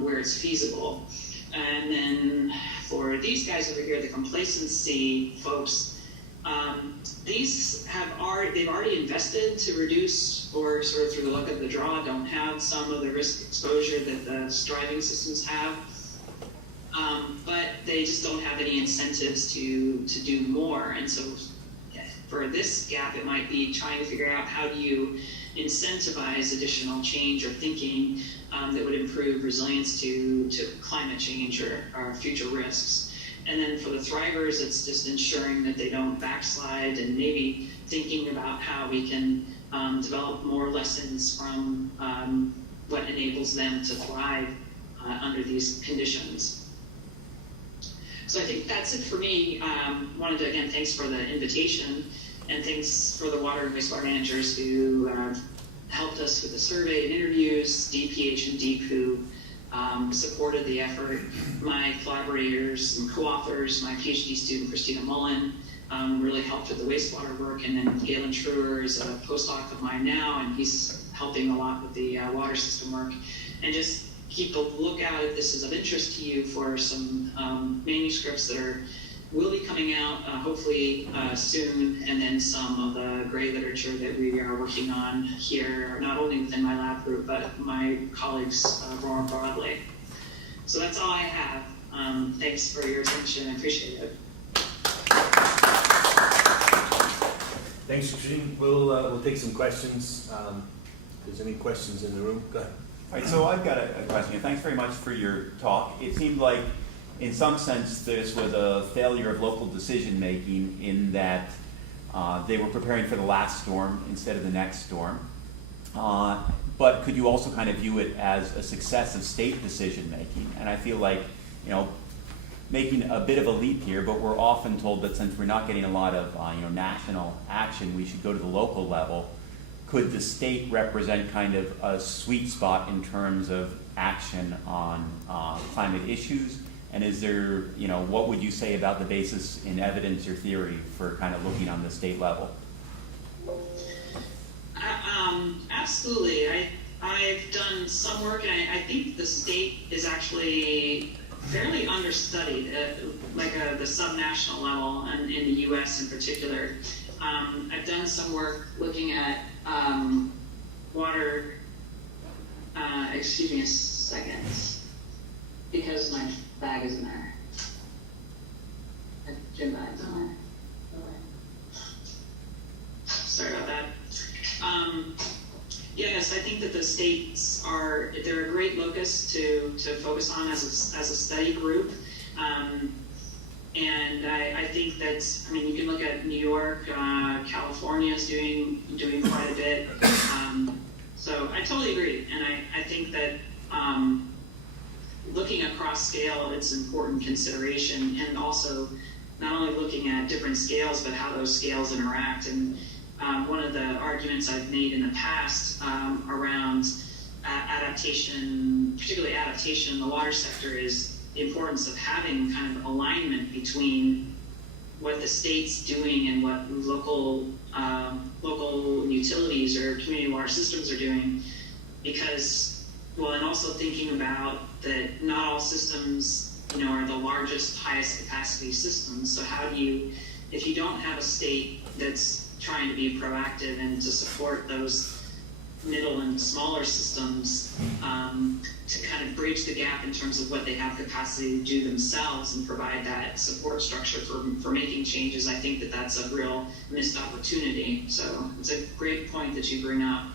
where it's feasible. And then for these guys over here, the complacency folks, they've already invested to reduce, or sort of through the luck of the draw, don't have some of the risk exposure that the driving systems have. But they just don't have any incentives to do more. And so for this gap, it might be trying to figure out how do you incentivize additional change or thinking that would improve resilience to climate change or future risks. And then for the thrivers, it's just ensuring that they don't backslide, and maybe thinking about how we can develop more lessons from what enables them to thrive under these conditions. So I think that's it for me. Wanted to, again, thanks for the invitation, and thanks for the water and wastewater managers who helped us with the survey and interviews, DPH and DEEP who supported the effort, my collaborators and co-authors, my PhD student Christina Mullen really helped with the wastewater work, and then Galen Truer is a postdoc of mine now, and he's helping a lot with the water system work. And just keep a lookout if this is of interest to you for some manuscripts that will be coming out hopefully soon, and then some of the gray literature that we are working on here, not only within my lab group, but my colleagues more broadly. So that's all I have. Thanks for your attention. I appreciate it. Thanks, Christine. We'll take some questions. If there's any questions in the room, go ahead. All right, so I've got a question. Thanks very much for your talk. It seemed like, in some sense, this was a failure of local decision-making in that they were preparing for the last storm instead of the next storm. But could you also kind of view it as a success of state decision-making? And I feel like, making a bit of a leap here, but we're often told that since we're not getting a lot of national action, we should go to the local level. Could the state represent kind of a sweet spot in terms of action on climate issues? And is there, what would you say about the basis in evidence or theory for kind of looking on the state level? Absolutely. I've done some work, and I think the state is actually fairly understudied at the subnational level, and in the U.S. in particular. I've done some work looking at water. Excuse me a second, because my bag is in there. Gym bag's in there. Sorry about that. Yes, I think that the states they're a great locus to focus on as a study group. And I think that, you can look at New York, California is doing quite a bit. So I totally agree. And I think that looking across scale, it's an important consideration, and also not only looking at different scales, but how those scales interact. And one of the arguments I've made in the past around adaptation, particularly adaptation in the water sector, is the importance of having kind of alignment between what the state's doing and what local utilities or community water systems are doing, because, and also thinking about that not all systems, are the largest, highest capacity systems. So how do you, if you don't have a state that's trying to be proactive and to support those middle and smaller systems, to kind of bridge the gap in terms of what they have capacity to do themselves and provide that support structure for making changes, I think that that's a real missed opportunity. So it's a great point that you bring up.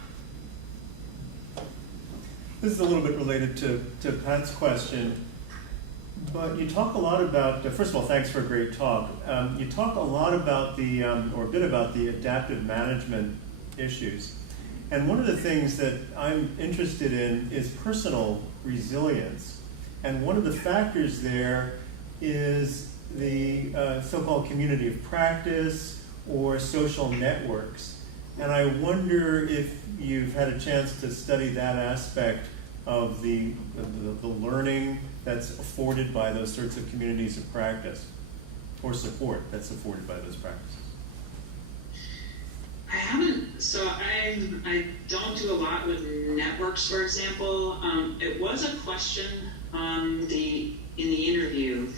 This is a little bit related to Pat's question, but you talk a lot about, first of all, thanks for a great talk. You talk a lot about or a bit about the adaptive management issues. And one of the things that I'm interested in is personal resilience. And one of the factors there is the so-called community of practice or social networks. And I wonder if you've had a chance to study that aspect of the learning that's afforded by those sorts of communities of practice, or support that's afforded by those practices? I haven't, so I don't do a lot with networks, for example. It was a question in the interview.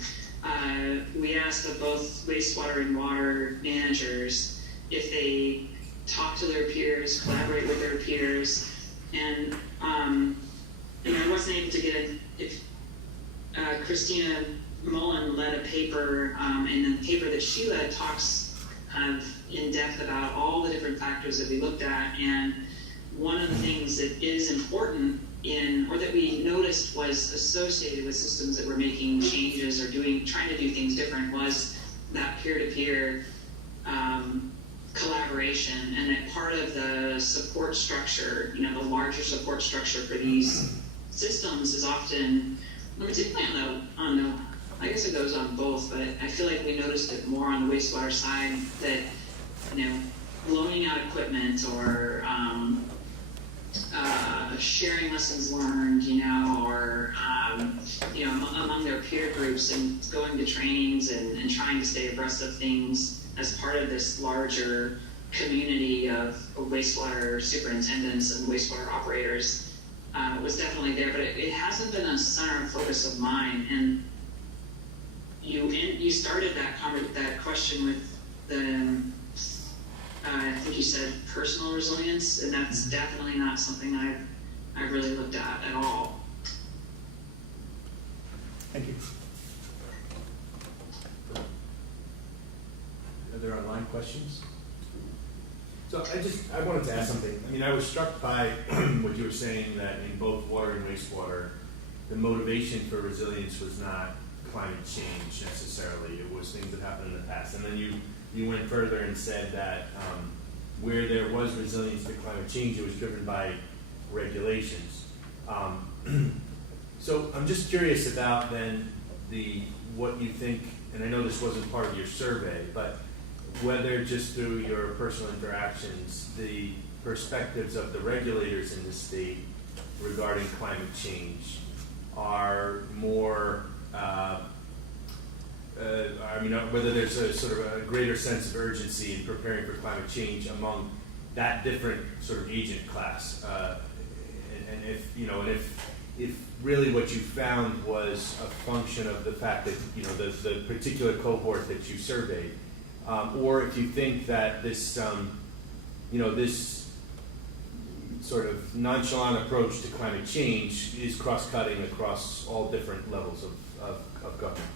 We asked of both wastewater and water managers if they talk to their peers, collaborate with their peers, and I wasn't able to get it. If Christina Mullen led a paper, and the paper that she led talks kind of in depth about all the different factors that we looked at, and one of the things that is important or that we noticed was associated with systems that were making changes or trying to do things different was that peer-to-peer collaboration, and that part of the support structure, the larger support structure for these systems is often, particularly on the I guess it goes on both, but I feel like we noticed it more on the wastewater side that, loaning out equipment or sharing lessons learned, or among their peer groups and going to trainings and trying to stay abreast of things as part of this larger community of wastewater superintendents and wastewater operators was definitely there, but it hasn't been a center of focus of mine. And you started that question with the I think you said personal resilience, and that's definitely not something I've really looked at all. Thank you. Are there online questions? So I wanted to ask something. I was struck by what you were saying, that in both water and wastewater, the motivation for resilience was not climate change necessarily. It was things that happened in the past. And then you went further and said that where there was resilience to climate change, it was driven by regulations. So I'm just curious about then what you think, and I know this wasn't part of your survey, but whether just through your personal interactions, the perspectives of the regulators in the state regarding climate change are more, whether there's a sort of a greater sense of urgency in preparing for climate change among that different sort of agent class, and if really what you found was a function of the fact that the particular cohort that you surveyed, or if you think that this this sort of nonchalant approach to climate change is cross-cutting across all different levels of government.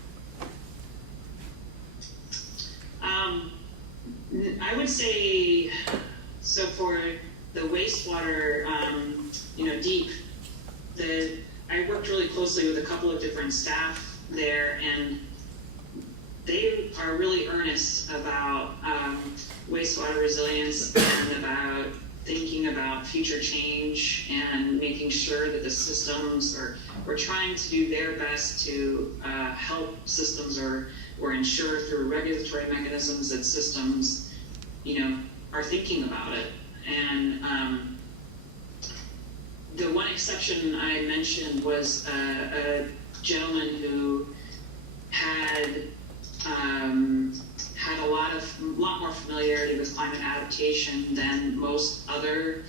I would say, so for the wastewater, deep, I worked really closely with a couple of different staff there, and they are really earnest about wastewater resilience and about thinking about future change and making sure that the systems we're trying to do their best to help systems or ensure through regulatory mechanisms that systems, are thinking about it. And the one exception I mentioned was a gentleman who had a lot more familiarity with climate adaptation than most other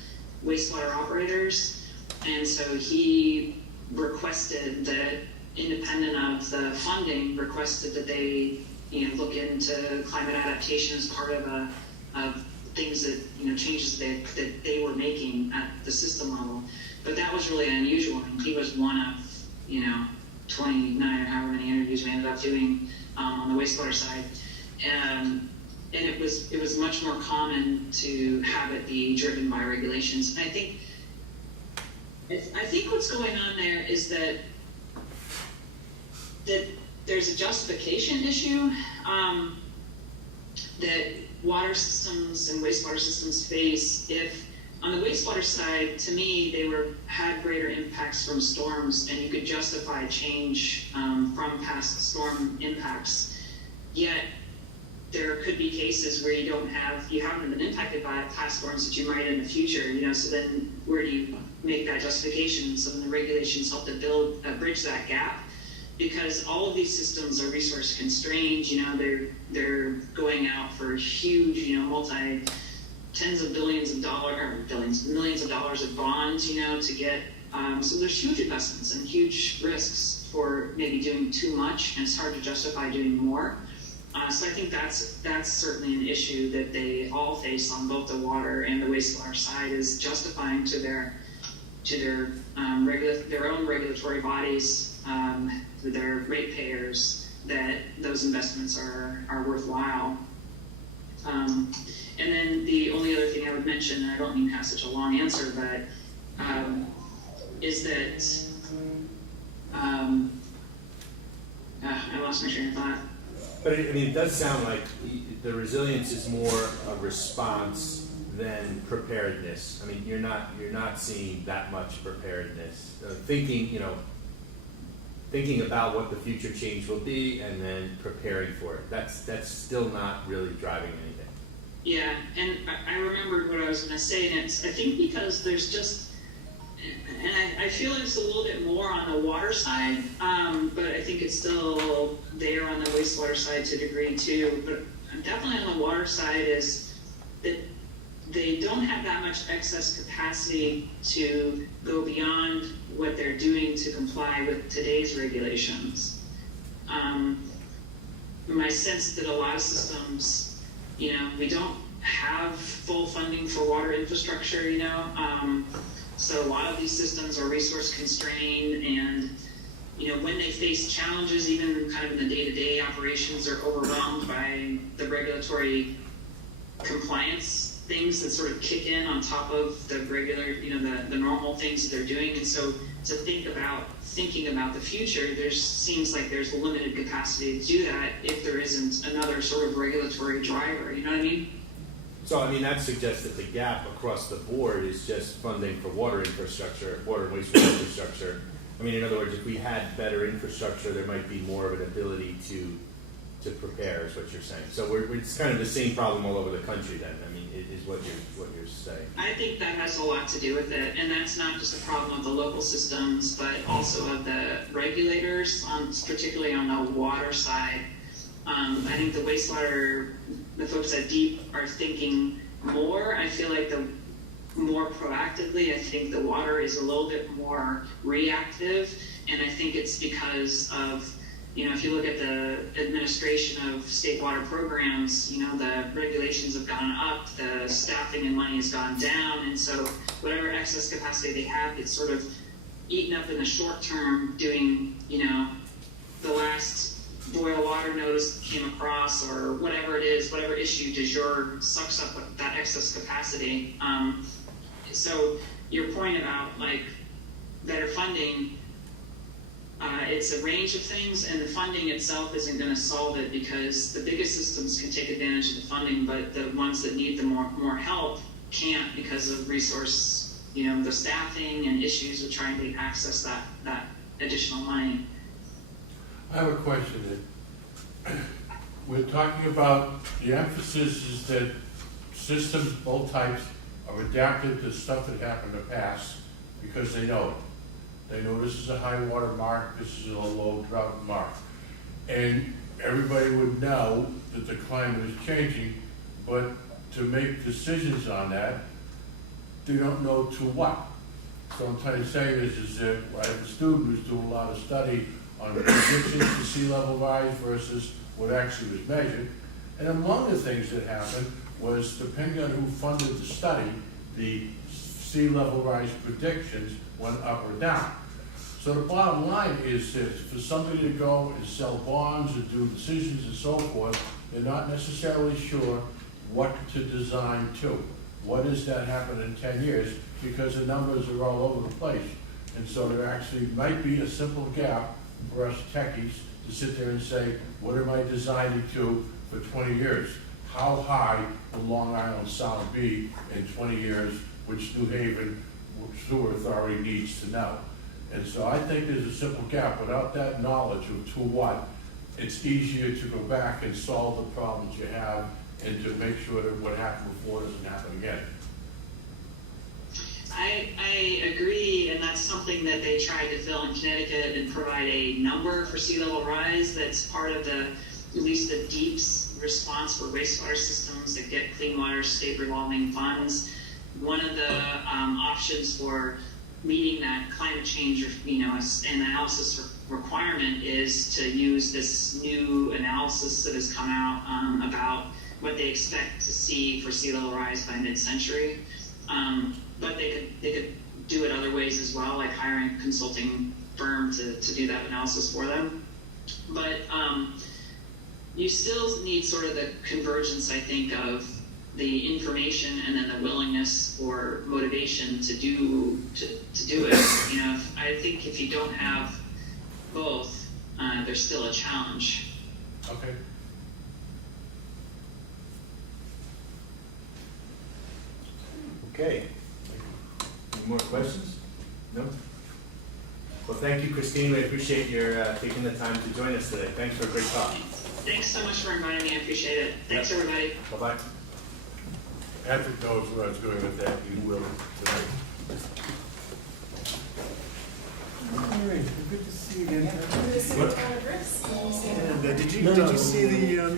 wastewater operators, and so he requested that, independent of the funding, requested that they look into climate adaptation as part of things that changes that they were making at the system level. But that was really unusual. He was one of 29 or however many interviews we ended up doing on the wastewater side, and it was much more common to have it be driven by regulations. And I think what's going on there is that there's a justification issue that water systems and wastewater systems face. If on the wastewater side, to me, they had greater impacts from storms, and you could justify change from past storm impacts. Yet there could be cases where you haven't been impacted by past storms that you might in the future. So then where do you make that justification? So then the regulations help to bridge that gap. because all of these systems are resource constrained. They're going out for huge, tens of billions of dollars, or millions of dollars of bonds, to get. So there's huge investments and huge risks for maybe doing too much, and it's hard to justify doing more. So I think that's certainly an issue that they all face on both the water and the wastewater side, is justifying to their own regulatory bodies, to their ratepayers, that those investments are worthwhile. And then the only other thing I would mention, and I don't mean to have such a long answer, but is that I lost my train of thought. But it does sound like the resilience is more a response than preparedness. I mean, you're not seeing that much preparedness. Thinking about what the future change will be and then preparing for it. That's still not really driving anything. Yeah, and I remembered what I was going to say, and I think because there's just, and I feel it's a little bit more on the water side, but I think it's still there on the wastewater side to a degree too, but definitely on the water side is that they don't have that much excess capacity to go beyond what they're doing to comply with today's regulations. My sense that a lot of systems, we don't have full funding for water infrastructure, so a lot of these systems are resource constrained, and when they face challenges, even kind of in the day-to-day operations, are overwhelmed by the regulatory compliance things that sort of kick in on top of the regular, the normal things that they're doing. And so to thinking about the future, seems like there's limited capacity to do that if there isn't another sort of regulatory driver. You know what I mean? So, that suggests that the gap across the board is just funding for water infrastructure, water and wastewater infrastructure. In other words, if we had better infrastructure, there might be more of an ability to prepare, is what you're saying. So it's kind of the same problem all over the country then, is what you're saying. I think that has a lot to do with it, and that's not just a problem of the local systems, but also of the regulators, particularly on the water side. I think the folks at DEEP are thinking more. I feel like the more proactively. I think the water is a little bit more reactive, and I think it's because of, if you look at the administration of state water programs, the regulations have gone up, the staffing and money has gone down, and so whatever excess capacity they have gets sort of eaten up in the short term doing, the last boil water notice came across, or whatever it is, whatever issue du jour sucks up that excess capacity. So your point about better funding, it's a range of things, and the funding itself isn't going to solve it, because the biggest systems can take advantage of the funding, but the ones that need the more help can't, because of resource, the staffing and issues with trying to access that additional money. I have a question. We're talking about the emphasis is that systems, both types, are adapted to stuff that happened in the past because they know it. They know this is a high water mark, this is a low drought mark. And everybody would know that the climate is changing, but to make decisions on that, they don't know to what. So what I'm trying to say is that I have a student who's doing a lot of study on the predictions to sea level rise versus what actually was measured. And among the things that happened was, depending on who funded the study, the sea level rise predictions went up or down. So the bottom line is that for somebody to go and sell bonds and do decisions and so forth, they're not necessarily sure what to design to. What is that happen in 10 years? Because the numbers are all over the place. And so there actually might be a simple gap for us techies to sit there and say, what am I designing to for 20 years? How high will Long Island Sound be in 20 years, which New Haven Sewer Authority needs to know? And so I think there's a simple gap. Without that knowledge of to what, it's easier to go back and solve the problems you have and to make sure that what happened before doesn't happen again. I agree, and that's something that they tried to fill in Connecticut and provide a number for sea level rise that's part of the, at least the DEEP's response for wastewater systems that get clean water state revolving funds. One of the options for meeting that climate change, an analysis requirement is to use this new analysis that has come out about what they expect to see for sea level rise by mid-century. But they could do it other ways as well, like hiring a consulting firm to do that analysis for them. But you still need sort of the convergence, I think, of the information and then the willingness or motivation to do it. I think if you don't have both, there's still a challenge. Okay. Okay. Any more questions? No? Well, thank you, Christine. We appreciate your taking the time to join us today. Thanks for a great talk. Thanks so much for inviting me. I appreciate it. Thanks, everybody. Bye-bye. Patrick knows where I was going with that, you will tonight. All right, well, good to see you again. Good to see you, Thomas. And did you see the